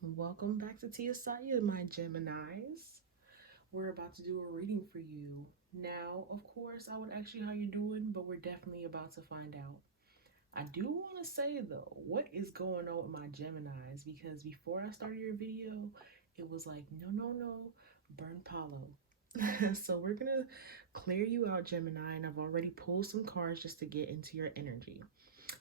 Welcome back to TiyeSiya, my Geminis. We're about to do a reading for you. Now, of course, I would ask you how you're doing, but we're definitely about to find out. I do want to say though, what is going on with my Geminis? Because before I started your video, it was like, no, no, no, burn Paulo. So we're gonna clear you out, Gemini, and I've already pulled some cards just to get into your energy.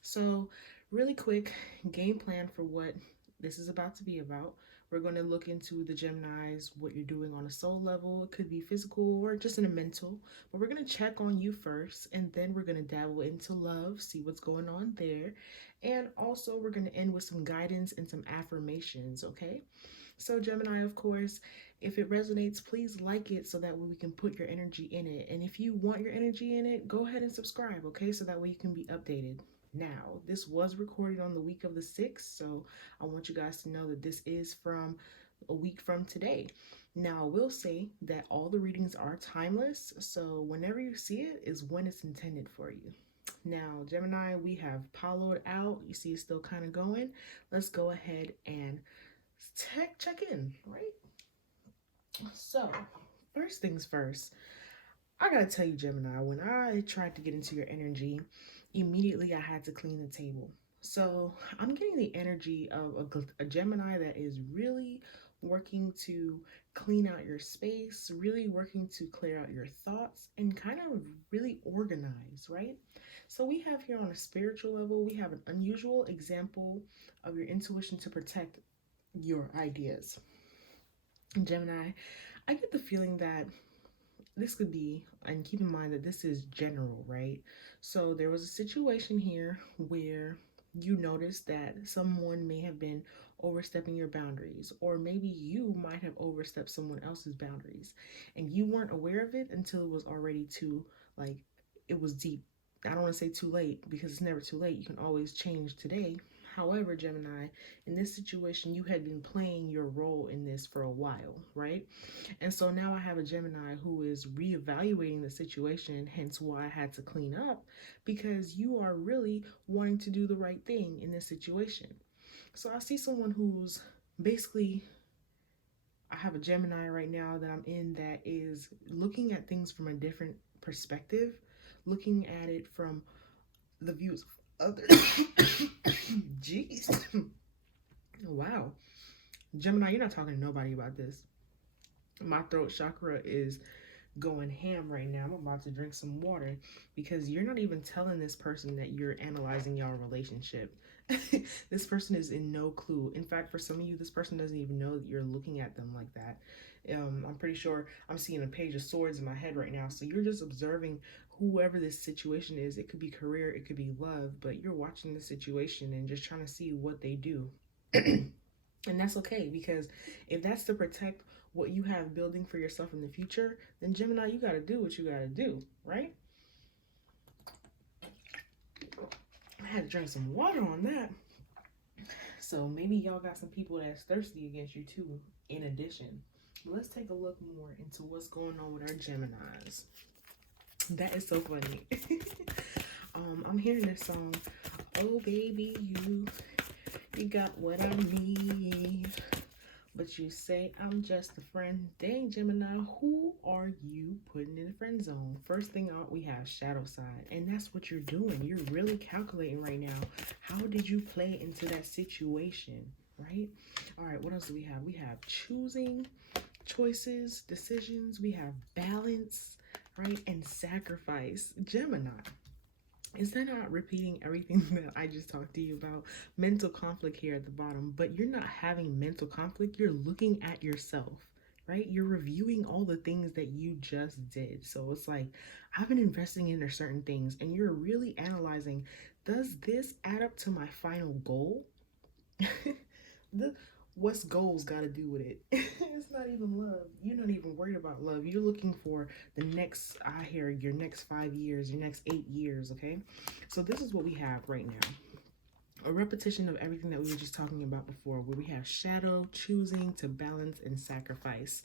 So, really quick game plan for what this is about to be about. We're going to look into the Geminis, what you're doing on a soul level. It could be physical or just in a mental, but we're going to check on you first, and then we're going to dabble into love, see what's going on there. And also, we're going to end with some guidance and some affirmations, okay? So, Gemini, of course, if it resonates, please like it so that way we can put your energy in it. And if you want your energy in it, go ahead and subscribe, okay? So that way you can be updated. Now, this was recorded on the week of the 6th, so I want you guys to know that this is from a week from today. Now, I will say that all the readings are timeless, so whenever you see it is when it's intended for you. Now, Gemini, we have followed out. You see it's still kind of going. Let's go ahead and check in, right? So, first things first, I gotta tell you, Gemini, when I tried to get into your energy, immediately I had to clean the table. So, I'm getting the energy of a Gemini that is really working to clean out your space, really working to clear out your thoughts, and kind of really organize, right? So, we have here on a spiritual level, we have an unusual example of your intuition to protect your ideas. Gemini, I get the feeling that this could be, and keep in mind that this is general, right? So there was a situation here where you noticed that someone may have been overstepping your boundaries, or maybe you might have overstepped someone else's boundaries, and you weren't aware of it until it was already too, like, it was deep. I don't want to say too late because it's never too late. You can always change today. However, Gemini, in this situation, you had been playing your role in this for a while, right? And so now I have a Gemini who is reevaluating the situation, hence why I had to clean up, because you are really wanting to do the right thing in this situation. So I see someone who's basically, I have a Gemini right now that I'm in that is looking at things from a different perspective, looking at it from the views of others. Jeez. Wow. Gemini, you're not talking to nobody about this. My throat chakra is going ham right now. I'm about to drink some water because you're not even telling this person that you're analyzing your relationship. This person is in no clue. In fact, for some of you, this person doesn't even know that you're looking at them like that. I'm pretty sure I'm seeing a page of swords in my head right now. So you're just observing whoever this situation is. It could be career, it could be love, but you're watching the situation and just trying to see what they do. And that's okay, because if that's to protect what you have building for yourself in the future, then Gemini, you got to do what you got to do, right? I had to drink some water on that. So maybe y'all got some people that's thirsty against you too, in addition. Let's take a look more into what's going on with our Geminis. That is so funny. I'm hearing this song, oh baby, you got what I need. But you say I'm just a friend. Dang, Gemini, who are you putting in the friend zone? First thing out, we have shadow side, and that's what you're doing. You're really calculating right now. How did you play into that situation, right? All right, what else do we have? We have choosing, choices, decisions. We have balance, right? And sacrifice. Gemini, is that not repeating everything that I just talked to you about? Mental conflict here at the bottom, but you're not having mental conflict. You're looking at yourself, right? You're reviewing all the things that you just did. So it's like, I've been investing in certain things, and you're really analyzing, does this add up to my final goal? the What's goals got to do with it? It's not even love. You're not even worried about love. You're looking for the next, I hear, your next 5 years, your next 8 years, okay? So this is what we have right now. A repetition of everything that we were just talking about before, where we have shadow, choosing to balance, and sacrifice.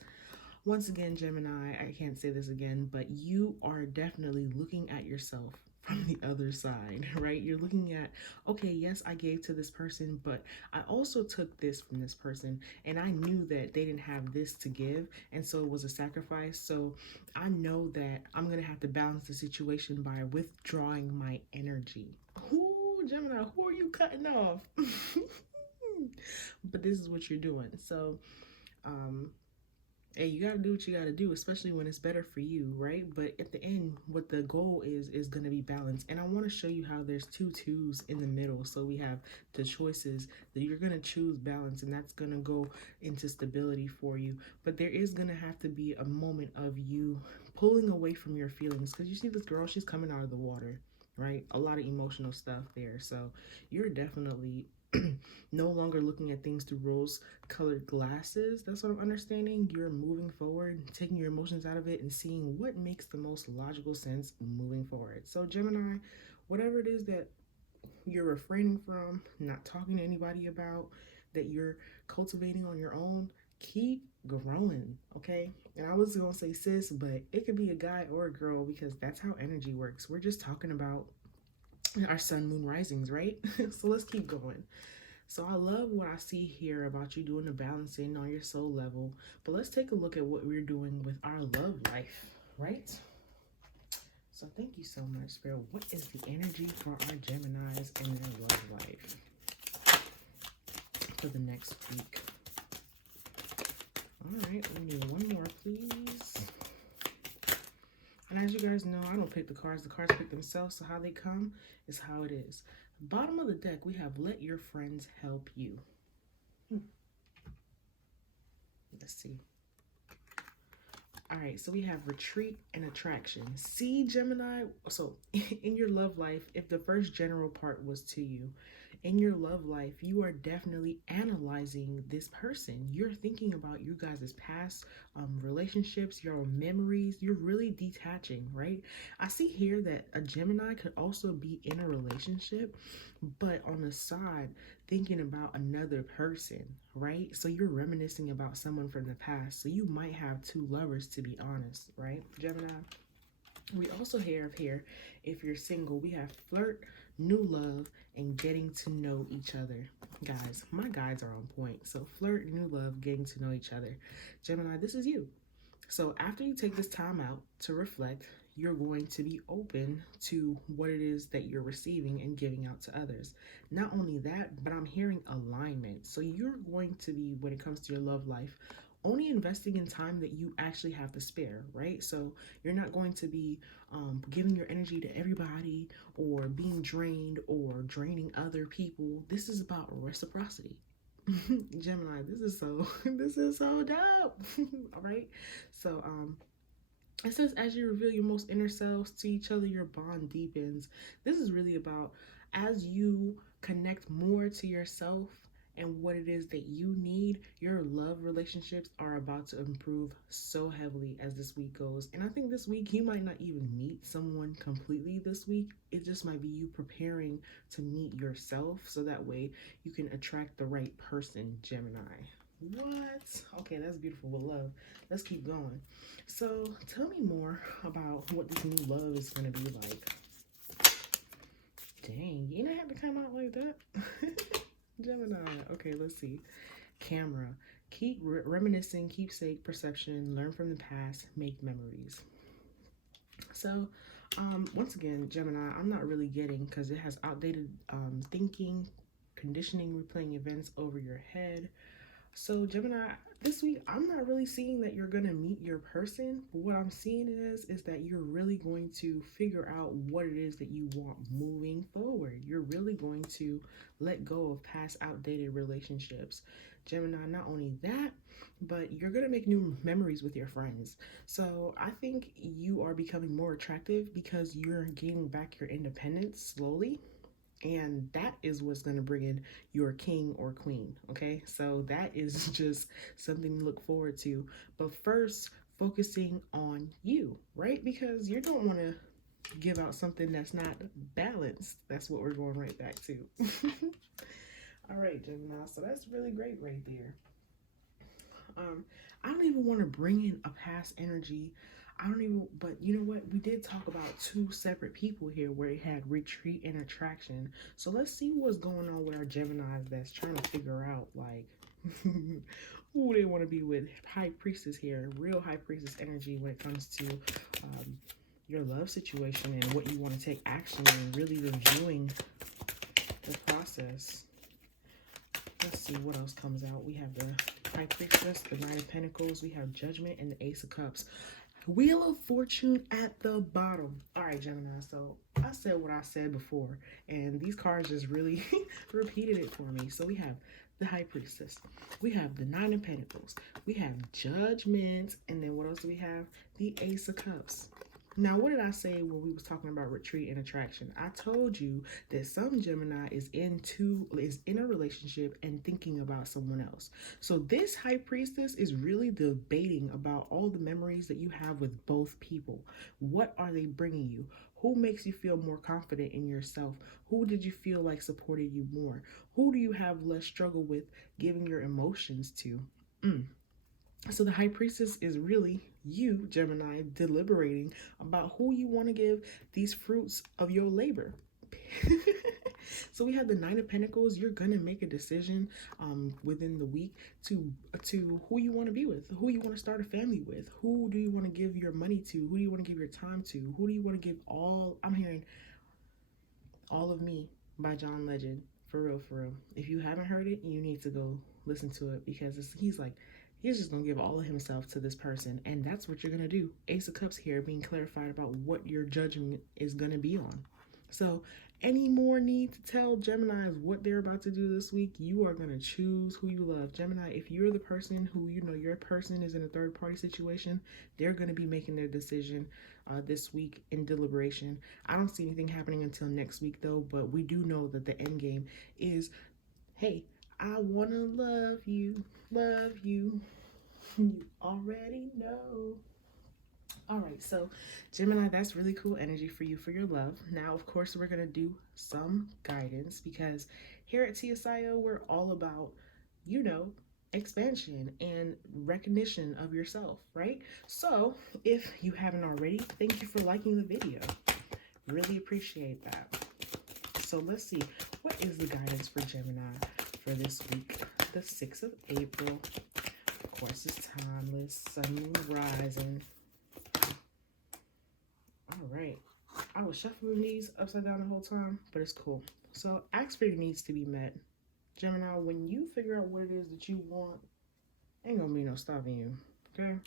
Once again, Gemini, I can't say this again, but you are definitely looking at yourself from the other side, right? You're looking at, okay, yes, I gave to this person, but I also took this from this person, and I knew that they didn't have this to give, and so it was a sacrifice. So I know that I'm gonna have to balance the situation by withdrawing my energy. Who, Gemini, who are you cutting off? But this is what you're doing. So, um, hey, you gotta do what you gotta do, especially when it's better for you, right? But at the end, what the goal is gonna be balance. And I want to show you how there's two twos in the middle. So we have the choices that you're gonna choose balance, and that's gonna go into stability for you. But there is gonna have to be a moment of you pulling away from your feelings, because you see this girl, she's coming out of the water, right? A lot of emotional stuff there. So you're definitely no longer looking at things through rose colored glasses. That's what I'm understanding. You're moving forward, taking your emotions out of it and seeing what makes the most logical sense moving forward. So Gemini, whatever it is that you're refraining from, not talking to anybody about, that you're cultivating on your own, keep growing, okay? And I was gonna say sis, but it could be a guy or a girl, because that's how energy works. We're just talking about our sun, moon, risings, right? So let's keep going. So I love what I see here about you doing the balancing on your soul level. But let's take a look at what we're doing with our love life, right? So thank you so much, Spirit. What is the energy for our Geminis in their love life for the next week? All right, we need one more, please. And as you guys know, I don't pick the cards pick themselves. So how they come is how it is. Bottom of the deck, we have let your friends help you. Let's see. All right, so we have retreat and attraction. See, Gemini, so in your love life, if the first general part was to you, in your love life, you are definitely analyzing this person. You're thinking about you guys' past relationships, your memories. You're really detaching, right? I see here that a Gemini could also be in a relationship, but on the side, thinking about another person, right? So you're reminiscing about someone from the past. So you might have two lovers, to be honest, right, Gemini? We also have here, if you're single, we have flirt, new love, and getting to know each other. Guys, my guides are on point. So flirt, new love, getting to know each other. Gemini, this is you. So after you take this time out to reflect, you're going to be open to what it is that you're receiving and giving out to others. Not only that, but I'm hearing alignment. So you're going to be, when it comes to your love life, only investing in time that you actually have to spare, right? So you're not going to be giving your energy to everybody, or being drained or draining other people. This is about reciprocity. Gemini, this is so dope. All right. So it says, as you reveal your most inner selves to each other, your bond deepens. This is really about, as you connect more to yourself and what it is that you need, your love relationships are about to improve so heavily as this week goes. And I think this week you might not even meet someone completely this week. It just might be you preparing to meet yourself, so that way you can attract the right person, Gemini. What? Okay, that's beautiful with love. Let's keep going. So tell me more about what this new love is going to be like. Dang, you didn't have to come out like that. Gemini. Okay, let's see. Camera. Keep reminiscing, keepsake, perception, learn from the past, make memories. So, once again, Gemini, I'm not really getting, because it has outdated thinking, conditioning, replaying events over your head. So Gemini, this week, I'm not really seeing that you're going to meet your person. But what I'm seeing is that you're really going to figure out what it is that you want moving forward. You're really going to let go of past outdated relationships. Gemini, not only that, but you're going to make new memories with your friends. So I think you are becoming more attractive because you're gaining back your independence slowly. And that is what's going to bring in your king or queen, okay? So that is just something to look forward to. But first, focusing on you, right? Because you don't want to give out something that's not balanced. That's what we're going right back to. All right, Gemini. So that's really great right there. I don't even want to bring in a past energy. I don't even, but you know what? We did talk about two separate people here where it had retreat and attraction. So let's see what's going on with our Geminis that's trying to figure out, like, who they want to be with. High Priestess here, real High Priestess energy when it comes to your love situation and what you want to take action and really reviewing the process. Let's see what else comes out. We have the High Priestess, the Nine of Pentacles, we have Judgment, and the Ace of Cups. Wheel of Fortune at the bottom. All right, Gemini, so I said what I said before, and these cards just really repeated it for me. So we have the High Priestess, we have the Nine of Pentacles, we have Judgment, and then what else do we have? The Ace of Cups. Now, what did I say when we was talking about retreat and attraction? I told you that some Gemini is in a relationship and thinking about someone else. So this High Priestess is really debating about all the memories that you have with both people. What are they bringing you? Who makes you feel more confident in yourself? Who did you feel like supported you more? Who do you have less struggle with giving your emotions to? So the High Priestess is really you, Gemini, deliberating about who you want to give these fruits of your labor. So we have the Nine of Pentacles. You're gonna make a decision within the week to who you want to be with, who you want to start a family with, who do you want to give your money to, who do you want to give your time to, who do you want to give all. I'm hearing All of Me by John Legend. For real, for real. If you haven't heard it, you need to go listen to it because he's just gonna give all of himself to this person, and that's what you're gonna do. Ace of Cups here being clarified about what your judgment is gonna be on. So any more need to tell Geminis what they're about to do this week? You are gonna choose who you love. Gemini, if you're the person who your person is in a third party situation, they're gonna be making their decision this week in deliberation. I don't see anything happening until next week though, but we do know that the end game is, hey, I wanna love you, love you. You already know. All right, so Gemini, that's really cool energy for you for your love. Now, of course, we're gonna do some guidance because here at TiyeSiya, we're all about, you know, expansion and recognition of yourself, right? So if you haven't already, thank you for liking the video. Really appreciate that. So let's see, what is the guidance for Gemini for this week? The 6th of April. Of course, it's timeless. Sun, moon, rising. All right. I was shuffling these upside down the whole time, but it's cool. So ask for your needs to be met. Gemini, when you figure out what it is that you want, ain't gonna be no stopping you, okay?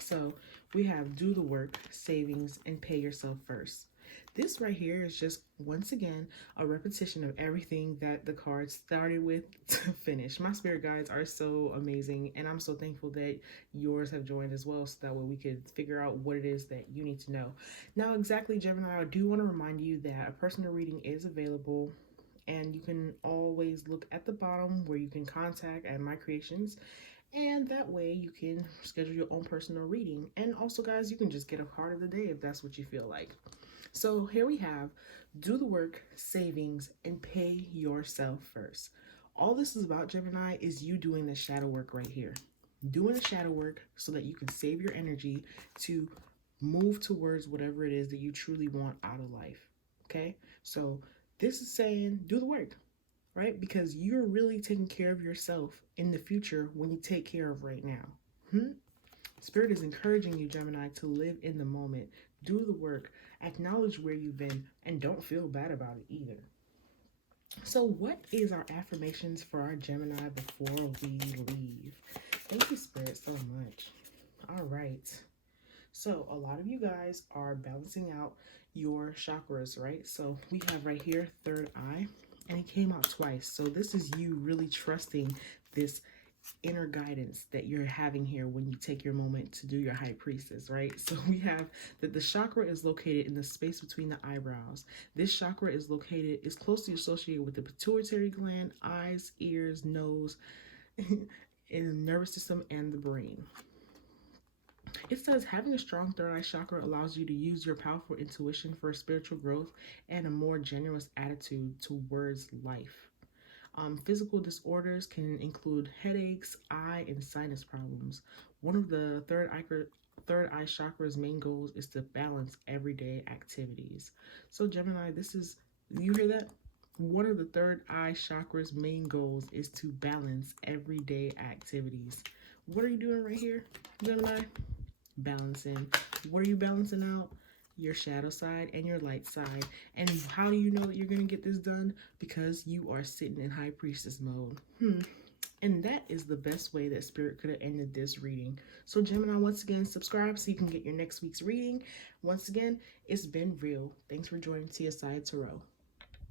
So we have do the work, savings, and pay yourself first. This right here is just, once again, a repetition of everything that the cards started with to finish. My spirit guides are so amazing, and I'm so thankful that yours have joined as well, so that way we could figure out what it is that you need to know. Now, exactly, Gemini, I do want to remind you that a personal reading is available, and you can always look at the bottom where you can contact at My Creations. And that way you can schedule your own personal reading. And also, guys, you can just get a card of the day if that's what you feel like. So here we have do the work, savings, and pay yourself first. All this is about, Gemini, is you doing the shadow work right here. Doing the shadow work so that you can save your energy to move towards whatever it is that you truly want out of life. Okay? So this is saying do the work, right? Because you're really taking care of yourself in the future when you take care of right now. Spirit is encouraging you, Gemini, to live in the moment. Do the work. Acknowledge where you've been and don't feel bad about it either. So what is our affirmations for our Gemini before we leave? Thank you, Spirit, so much. All right. So a lot of you guys are balancing out your chakras, right? So we have right here, third eye, and it came out twice. So this is you really trusting this inner guidance that you're having here when you take your moment to do your High Priestess, right? So we have that the chakra is located in the space between the eyebrows. This chakra is closely associated with the pituitary gland, eyes, ears, nose, in the nervous system, and the brain. It says having a strong third eye chakra allows you to use your powerful intuition for spiritual growth and a more generous attitude towards life. Physical disorders can include headaches, eye and sinus problems. One of the third eye chakra's main goals is to balance everyday activities. So Gemini, this is, you hear that? One of the third eye chakra's main goals is to balance everyday activities. What are you doing right here, Gemini? Balancing. What are you balancing out? Your shadow side and your light side. And how do you know that you're going to get this done? Because you are sitting in high priestess mode. And that is the best way that Spirit could have ended this reading. So Gemini, once again, subscribe so you can get your next week's reading. Once again, it's been real. Thanks for joining TiyeSiya Tarot.